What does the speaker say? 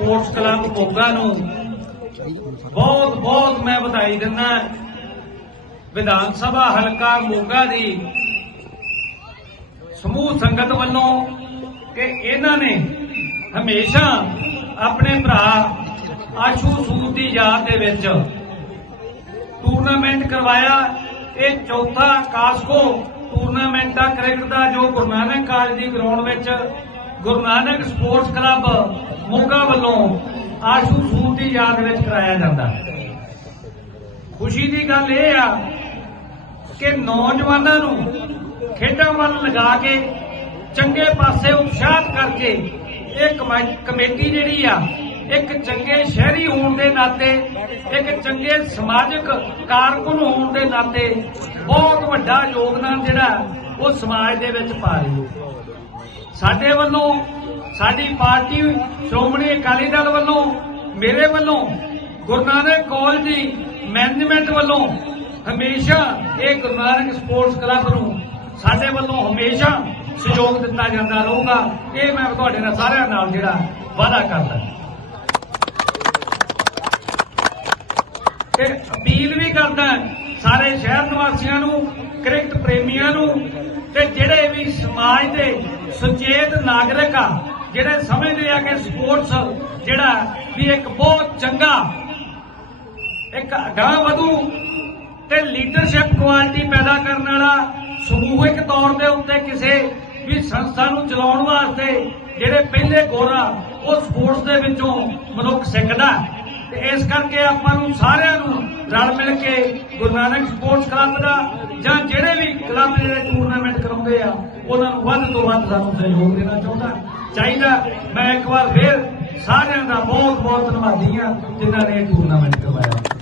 Sports club Moga ਨੂੰ ਬਹੁਤ ਬਹੁਤ ਮੈਂ ਵਧਾਈ ਦਿੰਦਾ ਵਿਧਾਨ ਸਭਾ ਹਲਕਾ ਮੋਗਾ ਦੀ ਸਮੂਹ ਸੰਗਤ ਵੱਲੋਂ ਕਿ ਇਹਨਾਂ ਨੇ ਹਮੇਸ਼ਾ ਆਪਣੇ ਭਰਾ ਆਸ਼ੂ ਸੂਦ ਦੀ ਯਾਦ ਦੇ ਵਿੱਚ ਟੂਰਨਾਮੈਂਟ ਕਰਵਾਇਆ। ਇਹ ਚੌਥਾ ਕਾਸਕੋ ਟੂਰਨਾਮੈਂਟ ਆ ਕ੍ਰਿਕਟ ਦਾ ਜੋ ਗੁਰੂ ਨਾਨਕ ਕਾਲਜ ਦੀ ਗਰਾਊਂਡ ਵਿੱਚ ਗੁਰੂ ਨਾਨਕ ਸਪੋਰਟਸ ਕਲੱਬ ਮੋਗਾ ਵੱਲੋਂ ਆਸ਼ੂ ਸੂਦ ਦੀ ਯਾਦ ਵਿੱਚ ਕਰਾਇਆ ਜਾਂਦਾ ਹੈ। ਖੁਸ਼ੀ ਦੀ ਗੱਲ ਇਹ ਆ ਕਿ ਨੌਜਵਾਨਾਂ ਨੂੰ ਖੇਡਾਂ ਵੱਲ ਲਗਾ ਕੇ ਚੰਗੇ ਪਾਸੇ ਉਤਸ਼ਾਹਤ ਕਰਕੇ ਇਹ ਕਮਾ- ਕਮੇਟੀ ਜਿਹੜੀ ਆ, ਇੱਕ ਚੰਗੇ ਸ਼ਹਿਰੀ ਹੋਣ ਦੇ ਨਾਤੇ, ਇੱਕ ਚੰਗੇ ਸਮਾਜਿਕ ਕਾਰਕੁਨ ਹੋਣ ਦੇ ਨਾਤੇ ਬਹੁਤ ਵੱਡਾ ਯੋਗਦਾਨ ਜਿਹੜਾ ਉਹ ਸਮਾਜ ਦੇ ਵਿੱਚ ਪਾ ਰਹੀ ਹੈ। ਸਾਡੇ ਵੱਲੋਂ, ਸਾਡੀ ਪਾਰਟੀ ਸ਼੍ਰੋਮਣੀ ਅਕਾਲੀ ਦਲ ਵੱਲੋਂ, ਮੇਰੇ ਵੱਲੋਂ, ਗੁਰੂ ਨਾਨਕ ਕਾਲਜ ਦੀ ਮੈਨੇਜਮੈਂਟ ਵੱਲੋਂ ਹਮੇਸ਼ਾ ਇਹ ਗੁਰੂ ਨਾਨਕ ਸਪੋਰਟਸ ਕਲੱਬ ਨੂੰ ਸਾਡੇ ਵੱਲੋਂ ਹਮੇਸ਼ਾ ਸਹਿਯੋਗ ਦਿੱਤਾ ਜਾਂਦਾ ਰਹੂਗਾ। ਇਹ ਮੈਂ ਤੁਹਾਡੇ ਨਾਲ ਸਾਰਿਆਂ ਨਾਲ ਜਿਹੜਾ ਵਾਅਦਾ ਕਰਦਾ ਤੇ ਅਪੀਲ ਵੀ ਕਰਦਾ ਸਾਰੇ ਸ਼ਹਿਰ ਨਿਵਾਸੀਆਂ ਨੂੰ, ਕ੍ਰਿਕਟ ਪ੍ਰੇਮੀਆਂ ਨੂੰ ਤੇ ਜਿਹੜੇ ਵੀ ਸਮਾਜ ਦੇ ਸੁਚੇਤ ਨਾਗਰਿਕ ਆ, ਜਿਹੜੇ ਸਮਝਦੇ ਆ ਕਿ ਸਪੋਰਟਸ ਜਿਹੜਾ ਵੀ ਇੱਕ ਬਹੁਤ ਚੰਗਾ, ਇੱਕ ਅਗਾਂਹ ਵਧੂ ਤੇ ਲੀਡਰਸ਼ਿਪ ਕੁਆਲਿਟੀ ਪੈਦਾ ਕਰਨ ਵਾਲਾ ਸਮੂਹਿਕ ਤੌਰ ਦੇ ਉੱਤੇ ਕਿਸੇ ਵੀ ਸੰਸਥਾ ਨੂੰ ਚਲਾਉਣ ਵਾਸਤੇ ਜਿਹੜੇ ਪਹਿਲੇ ਗੋਰਾ ਉਹ ਸਪੋਰਟਸ ਦੇ ਵਿੱਚੋਂ ਮਨੁੱਖ ਸਿੱਖਦਾ ਤੇ ਇਸ ਕਰਕੇ ਆਪਾਂ ਨੂੰ ਸਾਰਿਆਂ ਨੂੰ ਰਲ ਮਿਲ ਕੇ ਗੁਰੂ ਨਾਨਕ ਸਪੋਰਟਸ ਕਲੱਬ ਦਾ ਜਾਂ ਜਿਹੜੇ ਵੀ ਕਲੱਬ ਜਿਹੜੇ ਟੂਰਨਾਮੈਂਟ ਕਰਾਉਂਦੇ ਆ, ਉਹਨਾਂ ਨੂੰ ਵੱਧ ਤੋਂ ਵੱਧ ਸਾਨੂੰ ਸਹਿਯੋਗ ਦੇਣਾ ਚਾਹੁੰਦਾ। ਚਾਹੀਦਾ ਮੈਂ ਇੱਕ ਵਾਰ ਫੇਰ ਸਾਰਿਆਂ ਦਾ ਬਹੁਤ ਬਹੁਤ ਧੰਨਵਾਦੀ ਆ ਜਿਨ੍ਹਾਂ ਨੇ ਇਹ ਟੂਰਨਾਮੈਂਟ ਕਰਵਾਇਆ।